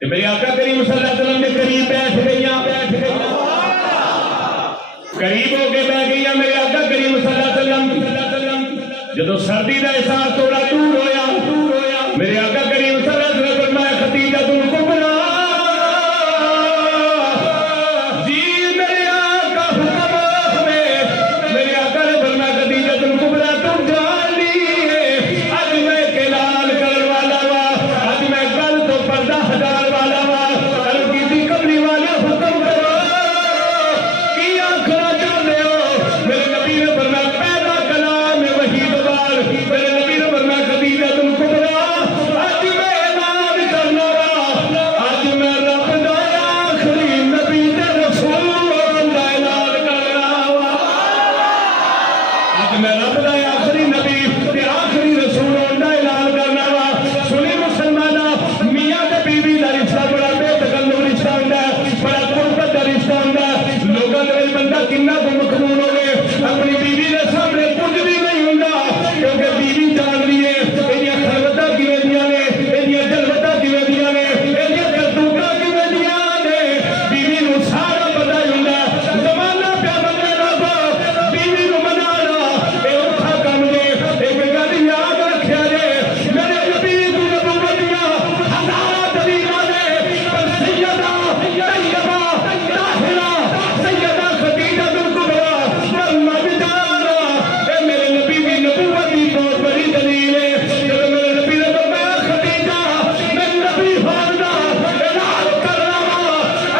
میرے آقا کریم صلی اللہ علیہ وسلم نے قریب بیٹھ گئیاں قریب ہو کے بیٹھ گئیاں میرے آقا کریم صلی اللہ علیہ وسلم جدو سردی کا احساس تھوڑا دور ہویا میرے آقا کریم صلی اللہ علیہ وسلم فرمایا خدیجہ الکبریٰ جی میرے آقا حکم میں میرے آقا نے فرمایا خدیجہ الکبریٰ تم جان لیے آج میں کلال کرن والا وا آج میں کل تو پردہ ہٹان والا وا کل کسی قبری والے حکم کرو کی آنکھنا چاہتے ہو میرے نبی نے فرمایا پہلا کلام وحی دوبار میرے نبی نے فرمایا خدیجہ الکبریٰ آج میں اعلان کرنا وا آج میں رب دا آخری نبی تے رسول دا اعلان کرنا وا آج میں رب دا آخری نبی تے آخری رسول دا اعلان کرنا وا سنی مسلمانہ میاں تے بیوی دا رشتہ بڑا بے تکلف رشتہ ہوندا ہے بڑا قربت دا رشتہ ہوندا ہے لوگاں دے وچ بندہ کنا کو مخمون ہوے اپنی بیوی دے سامنے کچھ بھی نہیں ہوندا کیونکہ بیوی جان دی ہے ایڈیاں خلوتاں کیویں دیاں نے ایڈیاں جلوتاں کیویں دیاں نے ایڈیاں کرتوتاں کیویں دیاں نے بیوی نوں سارا پتہ ہوندا زمانہ پیا منگے رب بیوی نوں منانا اے اوکھا کم جے ایک گل یاد رکھیا جے میرے نبی دی نبوت دیاں ہزار دلیلاں نے پر سیدہ طیبہ طاہرہ سیدہ خدیجہ الکبریٰ محمد جانا اے میرے نبی دی نبوت دی بہت بڑی دلیل ہے جب میرے نبی نے فرمایا خدیجہ میں نبی ہونا اعلان کر رہا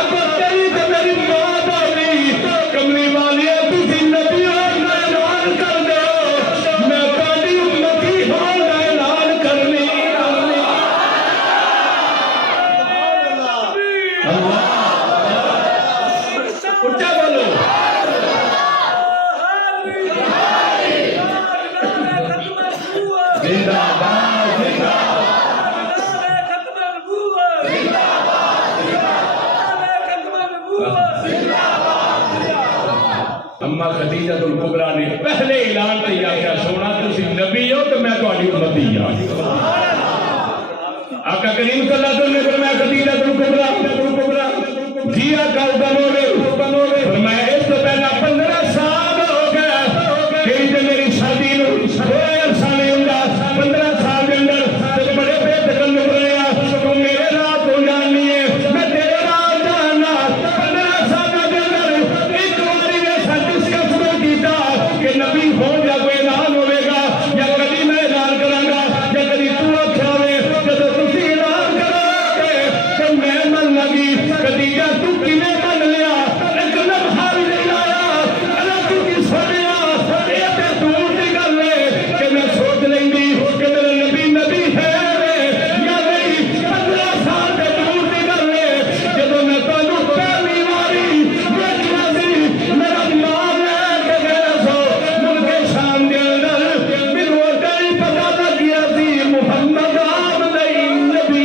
اگر تیری تے میری ماں بولی کملی والی تسی نبی ہونا اعلان کر دو میں تہاڈی امتی ہونا اعلان کرنی اچھا بولو زندہ باد زندہ اما خدیجہ الکبریٰ نے پہلے اعلان تے آخیا سونا تسی نبی ہو تو میں تہاڈی امتی ہاں آقا کریم صلی اللہ علیہ وسلم نے فرمایا خدیجہ الکبریٰ جی آقا حکم ہوئے فرمایا اس سے پہلا 15 سال ہو گیا کہ میری شادی نو تھوڑا عرصہ نہیں ہوندا 15 سال دے اندر تے بڑے بے تکلف رہے تو میرے رات ہو جانی ہے میں تیرے رات جانا 15 سال دے اندر ایک باری ایسا ڈسکس نہیں کیتا کہ نبی ہو یا کوئی اعلان ہوئے گا یا کبھی میں اعلان کراں گا یا کبھی تو آکھیا ہوئے جب تسی اعلان کرو گے تو میں من لگی خدیجہ تو کیویں من لیا ایک لمحہ بھی نہیں آیا اللہ تو کی سنیا یہ تے دور دی گل ہے کہ میں سوچ لیندی کہ میرے نبی ہے یا نہیں 15 سال دے دور دی گل ہے جب میں تانوں پہلی واری ویکھیا سی میرا ماں لے کے گیا سو ملک شام دے اندر مینوں اگے ہی پتہ لگ گیا سی محمد آمد نبی